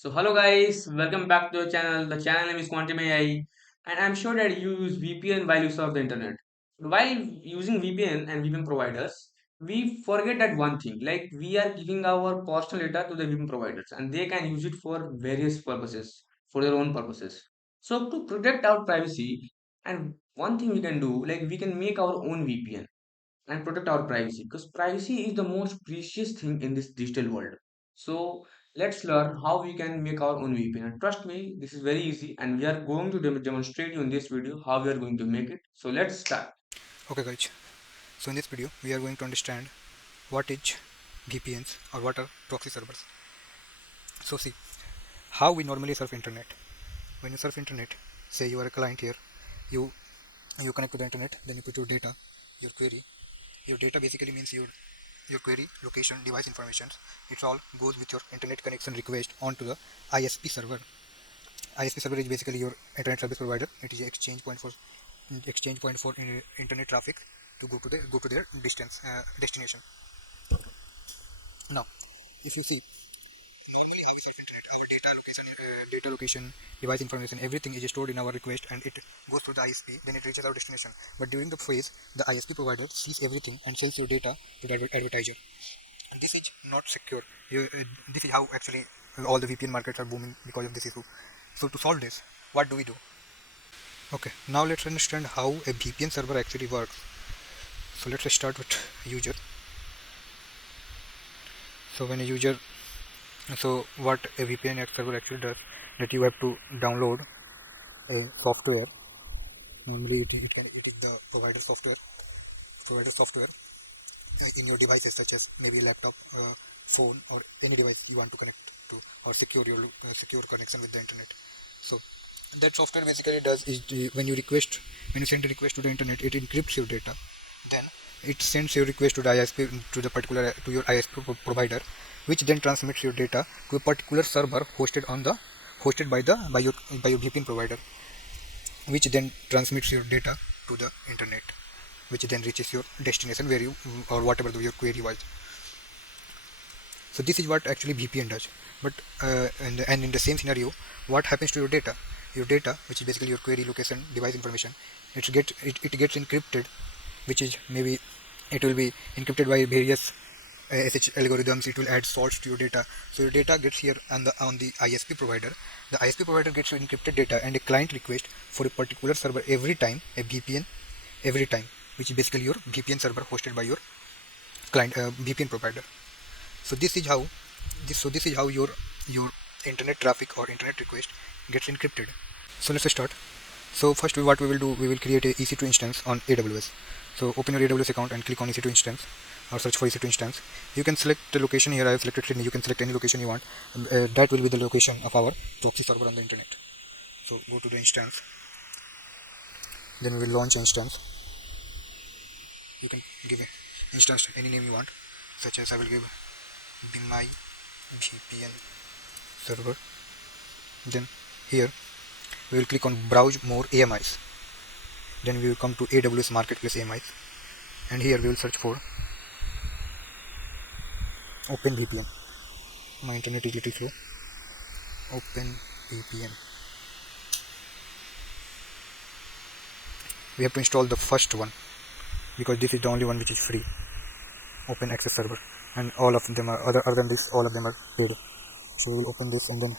So hello guys, welcome back to the channel. The channel name is Quantum AI, and I'm sure that you use VPN while you surf the internet. While using VPN and VPN providers, we forget that one thing, like we are giving our personal data to the VPN providers, and they can use it for various purposes, for their own purposes. So to protect our privacy, and one thing we can do, like we can make our own VPN and protect our privacy because privacy is the most precious thing in this digital world. So let's learn how we can make our own VPN. And trust me, this is very easy, and we are going to demonstrate you in this video how we are going to make it. So let's start. Okay guys, so in this video we are going to understand what is VPNs or what are proxy servers. So see how we normally surf internet. When you surf internet, say you are a client here, you you connect to the internet, then you put your data, your query. Your data basically means your query, location, device information. It all goes with your internet connection request onto the ISP server. ISP server is basically your internet service provider. It is exchange point for internet traffic to go to their destination. Now, if you see normally how we set internet, our data location, device information, everything is stored in our request and it goes through the ISP, then it reaches our destination. But during the phase, the ISP provider sees everything and sells your data to the advertiser. And this is not secure. This is how actually all the VPN markets are booming because of this issue. So to solve this, what do we do? Okay, now let's understand how a VPN server actually works. So let's start with user. So when a user So what a VPN server actually does, that you have to download a software. Normally it is the provider software in your devices such as maybe laptop, phone or any device you want to connect to or secure connection with the internet. So that software basically does is when you send a request to the internet, it encrypts your data. Then it sends your request to the ISP to your ISP provider, which then transmits your data to a particular server hosted by your VPN provider, which then transmits your data to the internet, which then reaches your destination where you or whatever your query was. So this is what actually VPN does. But and in the same scenario, what happens to your data? Your data, which is basically your query, location, device information, it gets encrypted, which is maybe it will be encrypted by various SH algorithms. It will add salts to your data. So your data gets here on the ISP provider. The ISP provider gets your encrypted data and a client request for a particular server every time, a VPN every time, which is basically your VPN server hosted by your client VPN provider. So this is how your internet traffic or internet request gets encrypted. So let's start. So first what we will do, we will create a EC2 instance on AWS. So open your AWS account and click on EC2 instance or search for EC2 instance. You can select the location here. I have selected Sydney. You can select any location you want. That will be the location of our proxy server on the internet. So go to the instance. Then we will launch instance. You can give a instance any name you want, such as I will give be my VPN server. Then here we will click on browse more AMIs. Then we will come to AWS marketplace AMIs, and here we will search for openvpn. My internet is little slow. Openvpn. We have to install the first one because this is the only one which is free. Open access server, and all of them are other than this, all of them are paid. So we will open this, and then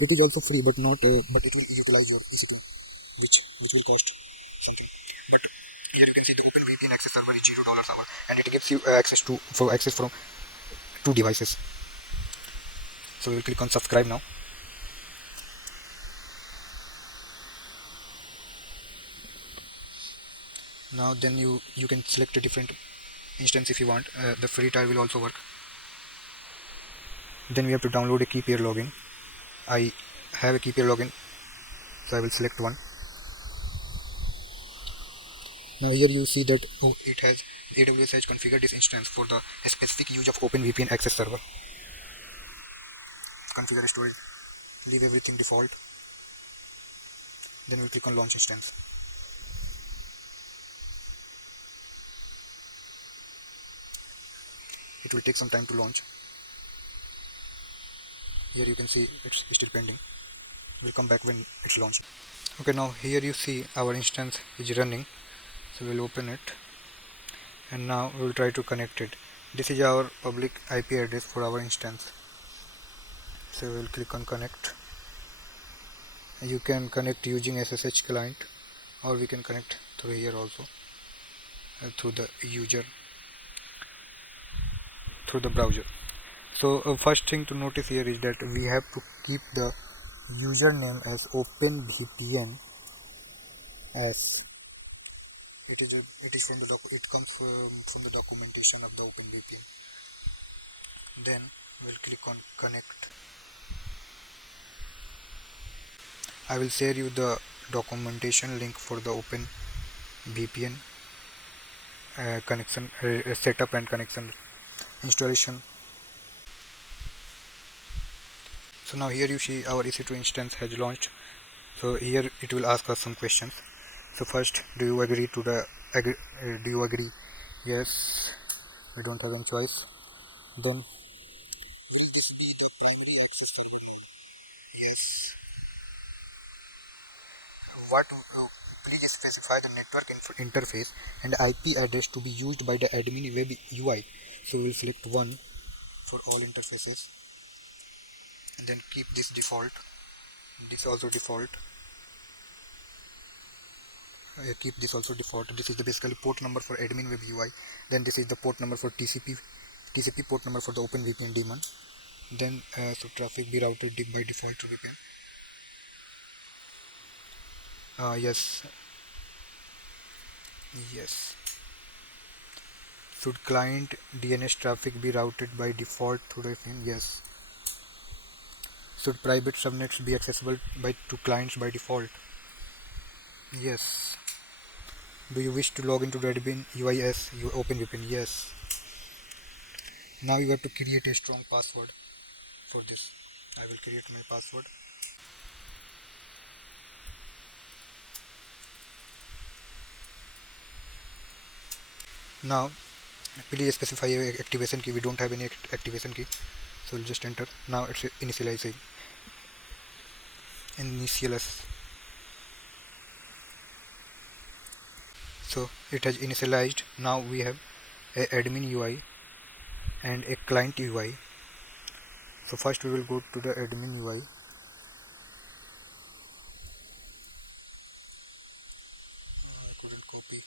it is also free, but not but it will utilize your EC2, which will cost. Here you can see the openvpn access server is $0 hour, and it gives you access from 2 devices. So we will click on subscribe now. Now then you can select a different instance if you want. The free trial will also work. Then we have to download a key pair login. I have a key pair login, so I will select one. Now here you see that it has AWS has configured this instance for the specific use of OpenVPN access server. Configure storage, leave everything default. Then we'll click on launch instance. It will take some time to launch. here you can see it's still pending. We'll come back when it's launched. Okay, now here you see our instance is running, so we'll open it, and now we'll try to connect it. This is our public IP address for our instance, so we'll click on connect. You can connect using SSH client, or we can connect through here also, through the user, through the browser. So first thing to notice here is that we have to keep the username as openvpn, as it is from the it comes from the documentation of the openvpn. Then we'll click on connect. I will share you the documentation link for the openvpn connection setup and connection installation. So now here you see our EC2 instance has launched. So here it will ask us some questions. So first, do you agree to the do you agree? Yes, we don't have any choice. Then what please specify the network interface and IP address to be used by the admin web UI. So we'll select one for all interfaces, and then keep this default. This also default. Keep this also default. This is the basically port number for admin web UI. Then this is the port number for TCP port number for the OpenVPN daemon. Then so traffic be routed by default to VPN. Yes, yes. Should client DNS traffic be routed by default to VPN? Yes. Should private subnets be accessible by to clients by default? Yes. Do you wish to log into the admin UI as you OpenVPN? Yes. Now you have to create a strong password for this. I will create my password. Now please specify your activation key. We don't have any activation key, so we'll just enter. Now it's initializing. Initialize. So it has initialized. Now we have a admin UI and a client UI. So first we will go to the admin UI. I couldn't copy.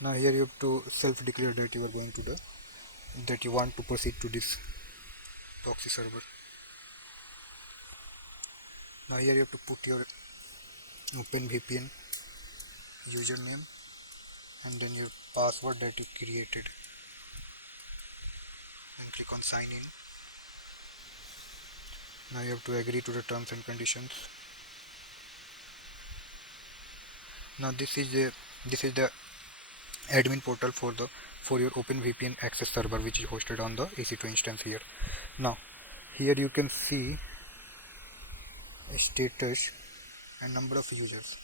Now here you have to self-declare that you are going to the that you want to proceed to this proxy server. Now here you have to put your OpenVPN username and then your password that you created, and click on sign in. Now you have to agree to the terms and conditions. Now this is the admin portal for your OpenVPN access server, which is hosted on the EC2 instance here. Now here you can see a status and number of users.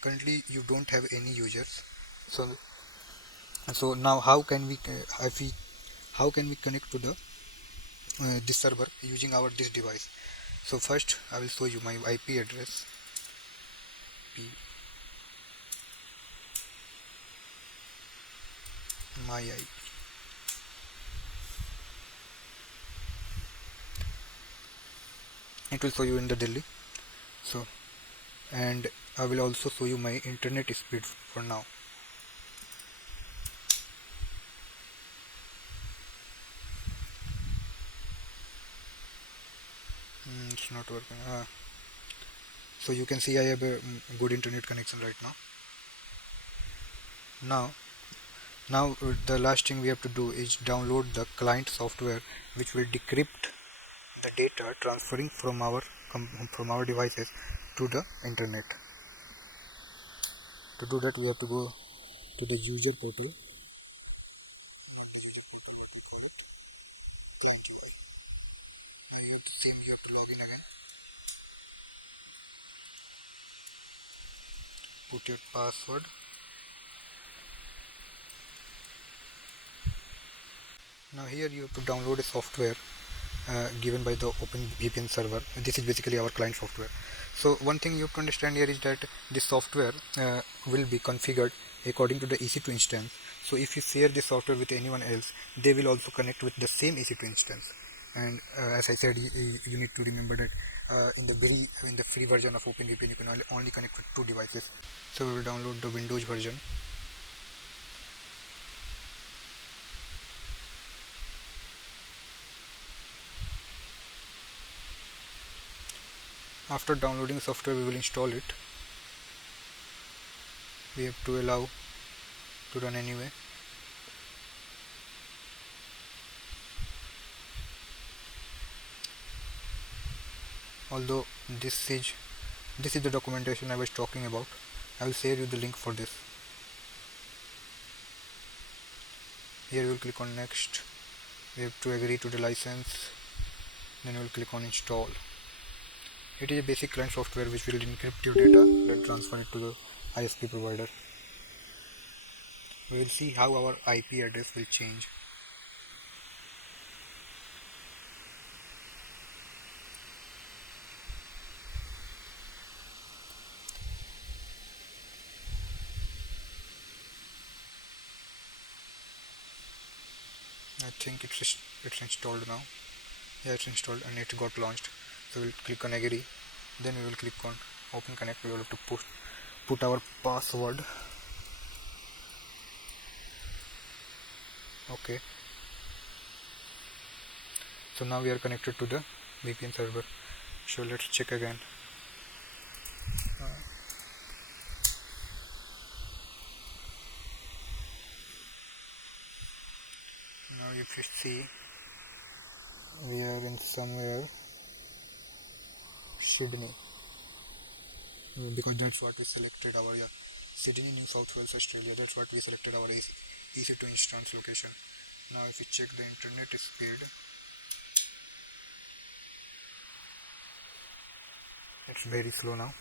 Currently you don't have any users. So now how can we connect to the this server using our this device? So first I will show you my IP address. My IP. It will show you in the Delhi. So, and I will also show you my internet speed for now. It's not working. So you can see I have a good internet connection right now. The last thing we have to do is download the client software, which will decrypt the data transferring from our devices to the internet. To do that, we have to go to the user portal. Not the user portal, what we call it, client UI. Now you have to log in again. put your password. Now here you have to download a software given by the OpenVPN server. This is basically our client software. So one thing you have to understand here is that this software will be configured according to the EC2 instance. So if you share this software with anyone else, they will also connect with the same EC2 instance. And as I said, you need to remember that in the free version of OpenVPN, you can only connect with 2 devices. So we will download the Windows version. After downloading software, we will install it. We have to allow to run anyway. Although this is the documentation I was talking about, I will share you the link for this. Here we will click on next. We have to agree to the license. Then we will click on install. It is a basic client software which will encrypt your data and transfer it to the ISP provider. We will see how our IP address will change. I think it's installed now. Yeah, it's installed and it got launched. So we'll click on agree. Then we will click on open connect. We will have to put our password. Okay. So now we are connected to the VPN server. So let's check again. Now if you see, we are in somewhere Sydney, because that's what we selected our Sydney, New South Wales, Australia. That's what we selected our EC2 instance location. Now if you check the internet speed, it's very slow now,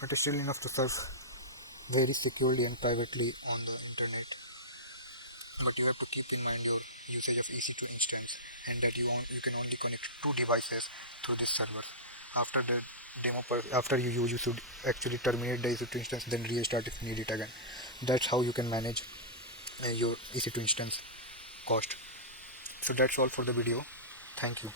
but it's still enough to surf very securely and privately on the internet. But you have to keep in mind your usage of EC2 instance, and that you can only connect 2 devices through this server. After the after you use, you should actually terminate the EC2 instance, then restart if you need it again. That's how you can manage your EC2 instance cost. So that's all for the video. Thank you.